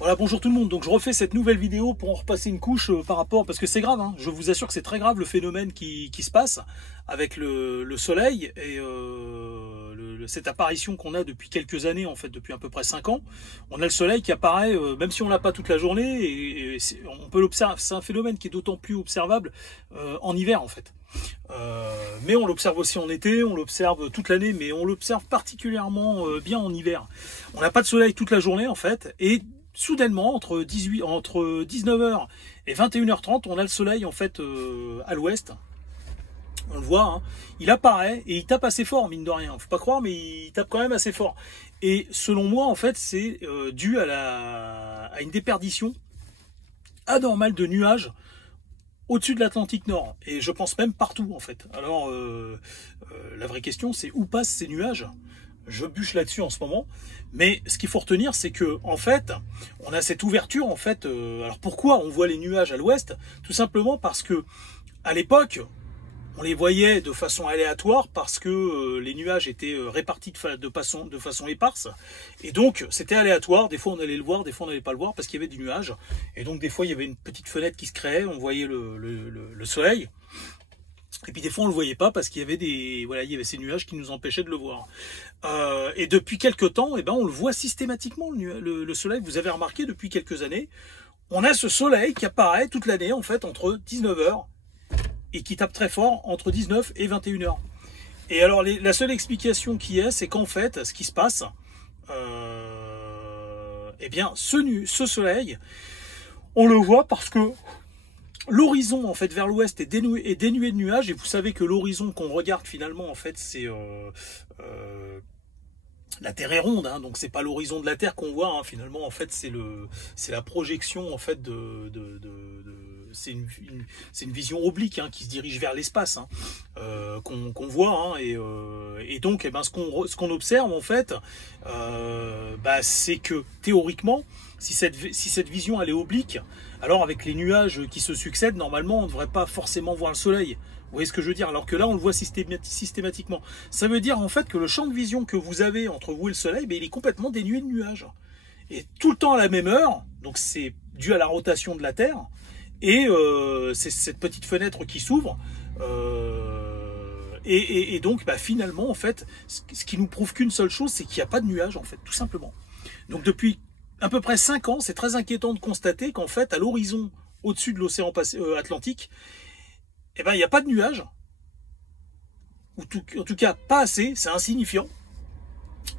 Voilà, bonjour tout le monde. Donc je refais cette nouvelle vidéo pour en repasser une couche par rapport, parce que c'est grave, hein. Je vous assure que c'est très grave le phénomène qui se passe avec le soleil et cette apparition qu'on a depuis quelques années, en fait depuis à peu près 5 ans. On a le soleil qui apparaît, même si on l'a pas toute la journée, et on peut l'observer. C'est un phénomène qui est d'autant plus observable en hiver en fait. Mais on l'observe aussi en été, on l'observe toute l'année, mais on l'observe particulièrement bien en hiver. On n'a pas de soleil toute la journée en fait, et soudainement, entre 19h et 21h30, on a le soleil en fait à l'ouest. On le voit, hein. Il apparaît et il tape assez fort, mine de rien. Faut pas croire, mais il tape quand même assez fort. Et selon moi, en fait, c'est dû à une déperdition anormale de nuages au-dessus de l'Atlantique Nord. Et je pense même partout, en fait. Alors, la vraie question, c'est où passent ces nuages ? Je bûche là-dessus en ce moment, mais ce qu'il faut retenir, c'est que en fait, on a cette ouverture en fait. Alors pourquoi on voit les nuages à l'ouest? Tout simplement parce que à l'époque, on les voyait de façon aléatoire parce que les nuages étaient répartis de façon éparse, et donc c'était aléatoire. Des fois on allait le voir, des fois on n'allait pas le voir parce qu'il y avait du nuage, et donc des fois il y avait une petite fenêtre qui se créait, on voyait le soleil. Et puis des fois on le voyait pas parce qu'il y avait il y avait ces nuages qui nous empêchaient de le voir. Et depuis quelques temps, eh ben on le voit systématiquement le soleil. Vous avez remarqué depuis quelques années, on a ce soleil qui apparaît toute l'année en fait entre 19h et qui tape très fort entre 19 et 21h. Et alors la seule explication qui est, c'est qu'en fait ce qui se passe, eh bien ce soleil, on le voit parce que l'horizon en fait vers l'ouest est dénué de nuages, et vous savez que l'horizon qu'on regarde finalement en fait c'est la Terre est ronde, hein, donc c'est pas l'horizon de la Terre qu'on voit, hein, finalement en fait c'est la projection en fait c'est une vision oblique, hein, qui se dirige vers l'espace, hein, qu'on voit, hein, et donc eh ben, ce qu'on observe en fait, c'est que théoriquement si cette vision elle est oblique, alors avec les nuages qui se succèdent, normalement on ne devrait pas forcément voir le soleil. Vous voyez ce que je veux dire? Alors que là on le voit systématiquement. Ça veut dire en fait que le champ de vision que vous avez entre vous et le soleil, il est complètement dénué de nuages. Et tout le temps à la même heure, donc c'est dû à la rotation de la Terre, et c'est cette petite fenêtre qui s'ouvre, et donc finalement en fait, ce qui nous prouve qu'une seule chose, c'est qu'il n'y a pas de nuages en fait, tout simplement. Donc depuis à peu près 5 ans, c'est très inquiétant de constater qu'en fait, à l'horizon, au-dessus de l'océan Atlantique, eh ben, il n'y a pas de nuages, ou en tout cas pas assez, c'est insignifiant,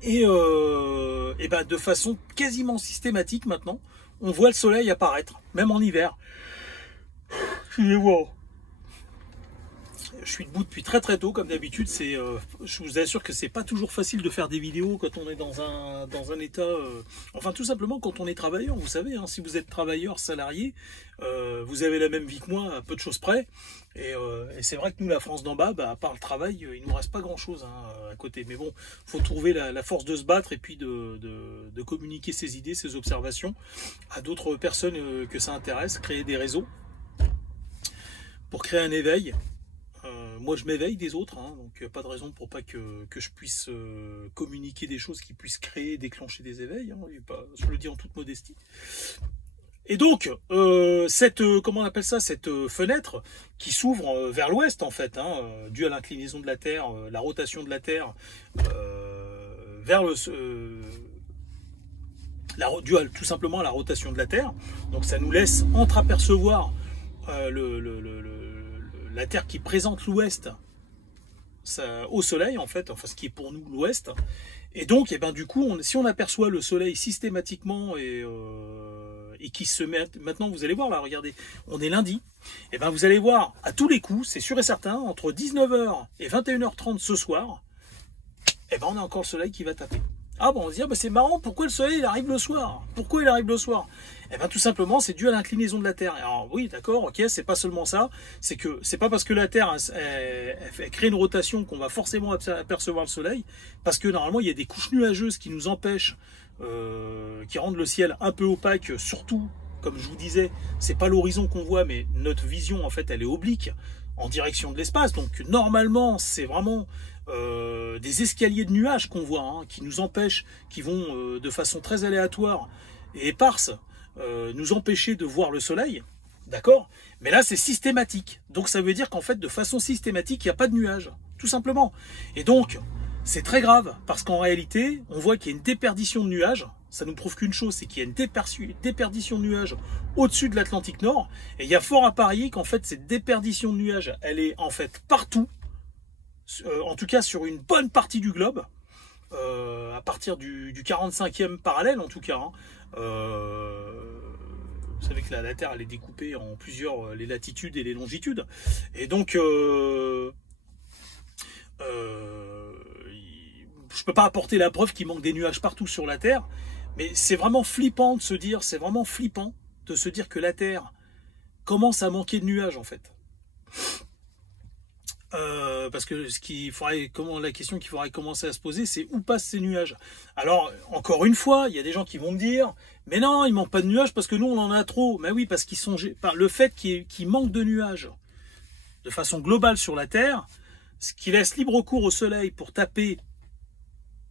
et ben, de façon quasiment systématique maintenant, on voit le soleil apparaître, même en hiver. Excusez-moi. Je suis debout depuis très tôt, comme d'habitude. Je vous assure que c'est pas toujours facile de faire des vidéos quand on est dans un état. Enfin, tout simplement quand on est travailleur. Vous savez, hein, si vous êtes travailleur salarié, vous avez la même vie que moi, à peu de choses près. Et c'est vrai que nous, la France d'en bas, à part le travail, il nous reste pas grand-chose, hein, à côté. Mais bon, faut trouver la force de se battre et puis de communiquer ses idées, ses observations à d'autres personnes que ça intéresse, créer des réseaux pour créer un éveil. Moi je m'éveille des autres, hein, donc pas de raison pour pas que je puisse communiquer des choses qui puissent créer, déclencher des éveils, hein, je le dis en toute modestie. Et donc comment on appelle ça, cette fenêtre qui s'ouvre vers l'ouest en fait, hein, due à l'inclinaison de la Terre, la rotation de la Terre vers due tout simplement à la rotation de la Terre. Donc ça nous laisse entreapercevoir la Terre qui présente l'ouest au soleil en fait, enfin ce qui est pour nous l'ouest. Et donc, du coup, si on aperçoit le soleil systématiquement et qui se met, maintenant vous allez voir là, regardez, on est lundi, et vous allez voir à tous les coups, c'est sûr et certain, entre 19h et 21h30 ce soir, on a encore le soleil qui va taper. Ah bon, on se dit, c'est marrant, pourquoi le soleil il arrive le soir? Pourquoi il arrive le soir? Tout simplement, c'est dû à l'inclinaison de la Terre. Alors oui, d'accord, ok, c'est pas seulement ça, c'est que c'est pas parce que la Terre elle crée une rotation qu'on va forcément apercevoir le soleil, parce que normalement il y a des couches nuageuses qui nous empêchent, qui rendent le ciel un peu opaque, surtout, comme je vous disais, c'est pas l'horizon qu'on voit, mais notre vision en fait elle est oblique en direction de l'espace. Donc normalement c'est vraiment des escaliers de nuages qu'on voit, hein, qui nous empêchent, qui vont de façon très aléatoire et éparse nous empêcher de voir le soleil, d'accord? Mais là, c'est systématique. Donc, ça veut dire qu'en fait, de façon systématique, il n'y a pas de nuages, tout simplement. Et donc, c'est très grave, parce qu'en réalité, on voit qu'il y a une déperdition de nuages. Ça nous prouve qu'une chose, c'est qu'il y a une déperdition de nuages au-dessus de l'Atlantique Nord. Et il y a fort à parier qu'en fait, cette déperdition de nuages, elle est en fait partout, en tout cas sur une bonne partie du globe, à partir du 45e parallèle en tout cas. Hein. Vous savez que la Terre elle est découpée en plusieurs, les latitudes et les longitudes. Et donc, je peux pas apporter la preuve qu'il manque des nuages partout sur la Terre, mais c'est vraiment flippant de se dire, que la Terre commence à manquer de nuages en fait. Parce que la question qu'il faudrait commencer à se poser, c'est où passent ces nuages. Alors, encore une fois, il y a des gens qui vont me dire, mais non, il manque pas de nuages parce que nous, on en a trop. Mais oui, parce qu'ils sont, le fait qu'il manque de nuages de façon globale sur la Terre, ce qui laisse libre cours au soleil pour taper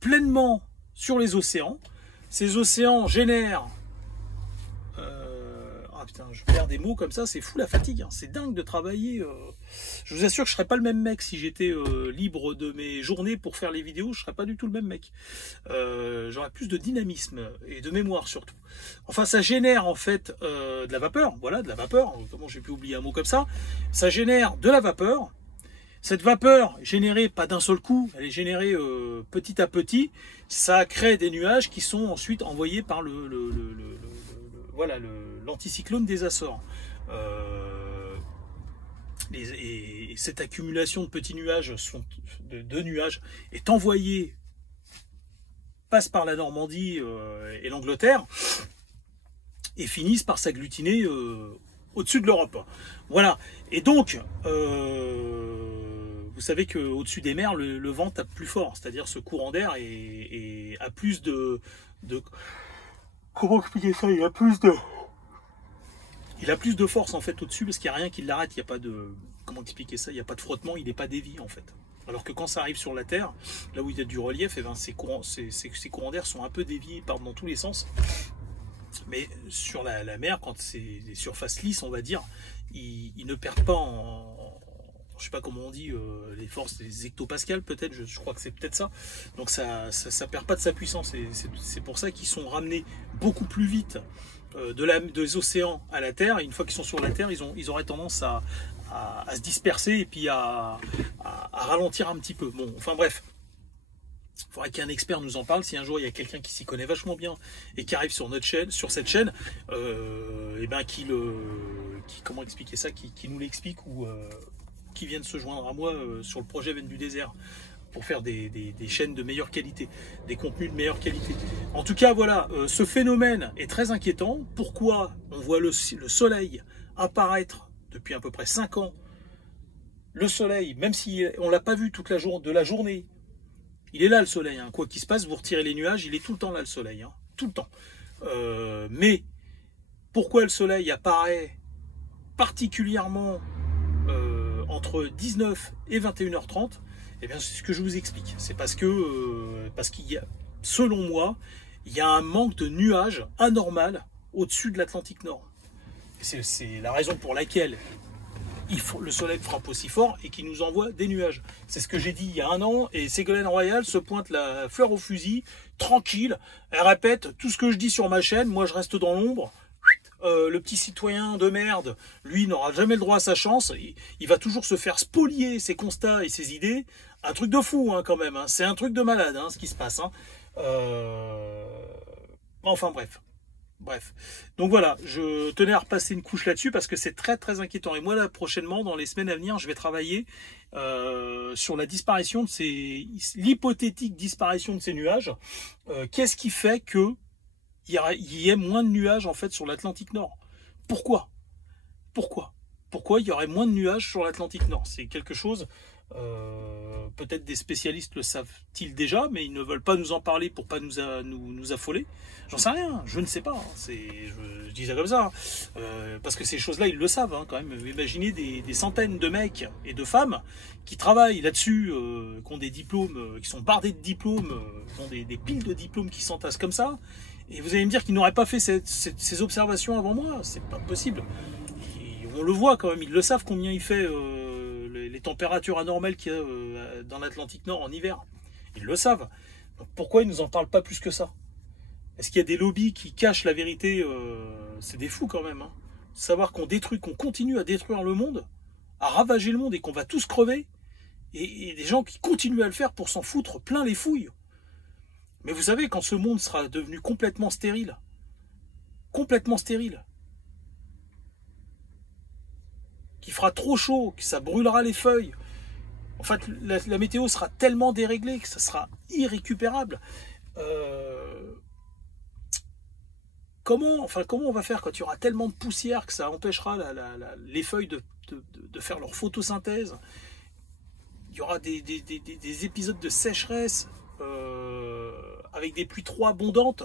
pleinement sur les océans. Ces océans génèrent... Ah putain, je perds des mots comme ça, c'est fou la fatigue, hein. C'est dingue de travailler. Je vous assure que je ne serais pas le même mec si j'étais libre de mes journées pour faire les vidéos, je ne serais pas du tout le même mec. J'aurais plus de dynamisme et de mémoire surtout. Enfin, ça génère en fait de la vapeur, voilà, de la vapeur. Comment j'ai pu oublier un mot comme ça? Ça génère de la vapeur. Cette vapeur générée pas d'un seul coup, elle est générée petit à petit. Ça crée des nuages qui sont ensuite envoyés par l'anticyclone des Açores. Et cette accumulation de petits nuages, de nuages, est envoyée, passe par la Normandie et l'Angleterre, et finissent par s'agglutiner au-dessus de l'Europe. Voilà. Et donc, vous savez qu'au-dessus des mers, le vent tape plus fort, c'est-à-dire ce courant d'air a plus de... Comment expliquer ça? Il a plus de force en fait au-dessus parce qu'il n'y a rien qui l'arrête, il n'y a pas de... Comment expliquer ça? Il n'y a pas de frottement, il n'est pas dévié en fait. Alors que quand ça arrive sur la Terre, là où il y a du relief, eh ben, ces courants d'air sont un peu déviés, ils partent dans tous les sens. Mais sur la mer, quand c'est des surfaces lisses, on va dire, ils ne perdent pas je sais pas comment on dit, les forces, les hectopascales peut-être, je crois que c'est peut-être ça. Donc ça perd pas de sa puissance. Et c'est pour ça qu'ils sont ramenés beaucoup plus vite des océans à la Terre. Et une fois qu'ils sont sur la Terre, ils auraient tendance à se disperser et puis à ralentir un petit peu. Bon, enfin bref. Il faudrait qu'un expert nous en parle. Si un jour il y a quelqu'un qui s'y connaît vachement bien et qui arrive sur cette chaîne, et ben comment expliquer ça, qui nous l'explique ou qui viennent se joindre à moi sur le projet Veine du désert pour faire des chaînes de meilleure qualité, des contenus de meilleure qualité. En tout cas, voilà, ce phénomène est très inquiétant. Pourquoi on voit le soleil apparaître depuis à peu près 5 ans? Le soleil, même si on ne l'a pas vu toute la journée, il est là le soleil, hein. Quoi qu'il se passe, vous retirez les nuages, il est tout le temps là le soleil, hein. Tout le temps. Mais pourquoi le soleil apparaît particulièrement entre 19 et 21h30, eh bien c'est ce que je vous explique. C'est parce qu'il y a, selon moi, il y a un manque de nuages anormal au-dessus de l'Atlantique Nord. C'est la raison pour laquelle le soleil frappe aussi fort et qu'il nous envoie des nuages. C'est ce que j'ai dit il y a 1 an, et Ségolène Royal se pointe la fleur au fusil, tranquille, elle répète tout ce que je dis sur ma chaîne, moi je reste dans l'ombre. Le petit citoyen de merde, lui, n'aura jamais le droit à sa chance. Il va toujours se faire spolier ses constats et ses idées. Un truc de fou, hein, quand même. Hein. C'est un truc de malade, hein, ce qui se passe. Hein. Enfin, bref. Donc voilà, je tenais à repasser une couche là-dessus parce que c'est très, très inquiétant. Et moi, là, prochainement, dans les semaines à venir, je vais travailler sur la disparition de l'hypothétique disparition de ces nuages. Qu'est-ce qui fait que il y ait moins de nuages en fait sur l'Atlantique Nord? Pourquoi il y aurait moins de nuages sur l'Atlantique Nord? C'est quelque chose, peut-être des spécialistes le savent-ils déjà, mais ils ne veulent pas nous en parler pour pas nous affoler. J'en sais rien, je ne sais pas, hein. Je dis ça comme ça, hein. Parce que ces choses-là, ils le savent, hein, quand même. Imaginez des centaines de mecs et de femmes qui travaillent là-dessus, qui ont des diplômes, qui sont bardés de diplômes, qui ont des piles de diplômes qui s'entassent comme ça, Et vous allez me dire qu'ils n'auraient pas fait ces observations avant moi? C'est pas possible. On le voit quand même, ils le savent combien il fait les températures anormales qu'il y a dans l'Atlantique Nord en hiver. Ils le savent. Donc pourquoi ils nous en parlent pas plus que ça? Est-ce qu'il y a des lobbies qui cachent la vérité? C'est des fous quand même. Hein. Savoir qu'on continue à détruire le monde, à ravager le monde et qu'on va tous crever, et des gens qui continuent à le faire pour s'en foutre plein les fouilles. Mais vous savez, quand ce monde sera devenu complètement stérile, qu'il fera trop chaud, que ça brûlera les feuilles, en fait, la météo sera tellement déréglée que ça sera irrécupérable. Comment on va faire quand il y aura tellement de poussière que ça empêchera les feuilles de faire leur photosynthèse? Il y aura des épisodes de sécheresse avec des pluies trop abondantes.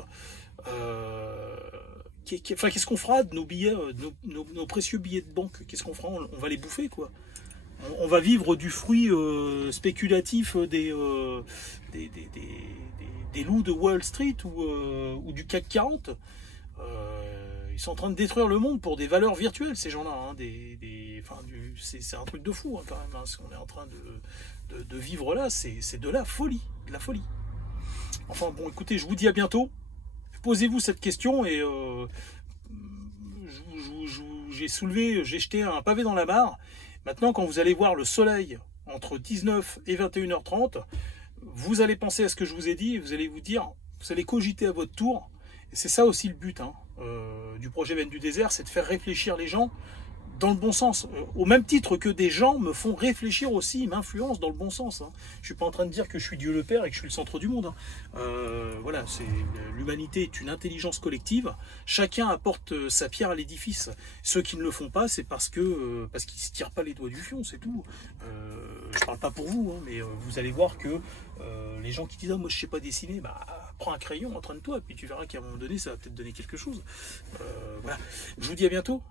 Qu'est-ce qu'on fera de nos billets, nos précieux billets de banque? Qu'est-ce qu'on fera? On va les bouffer, quoi. On va vivre du fruit spéculatif des loups de Wall Street ou du CAC 40. Ils sont en train de détruire le monde pour des valeurs virtuelles, ces gens-là. Hein, c'est un truc de fou, hein, quand même. Hein, ce qu'on est en train de vivre là, c'est de la folie. De la folie. Enfin bon, écoutez, je vous dis à bientôt. Posez-vous cette question et j'ai jeté un pavé dans la mare. Maintenant, quand vous allez voir le soleil entre 19 et 21h30, vous allez penser à ce que je vous ai dit et vous allez vous dire, vous allez cogiter à votre tour. Et c'est ça aussi le but du projet Veine du désert, c'est de faire réfléchir les gens dans le bon sens. Au même titre que des gens me font réfléchir aussi, ils m'influencent dans le bon sens. Hein. Je ne suis pas en train de dire que je suis Dieu le Père et que je suis le centre du monde. Hein. Voilà, l'humanité est une intelligence collective. Chacun apporte sa pierre à l'édifice. Ceux qui ne le font pas, c'est parce qu'ils ne se tirent pas les doigts du fion, c'est tout. Je ne parle pas pour vous, hein, mais vous allez voir que les gens qui disent ah, moi je ne sais pas dessiner, bah, prends un crayon, entraîne-toi, puis tu verras qu'à un moment donné, ça va peut-être donner quelque chose. Voilà. Je vous dis à bientôt.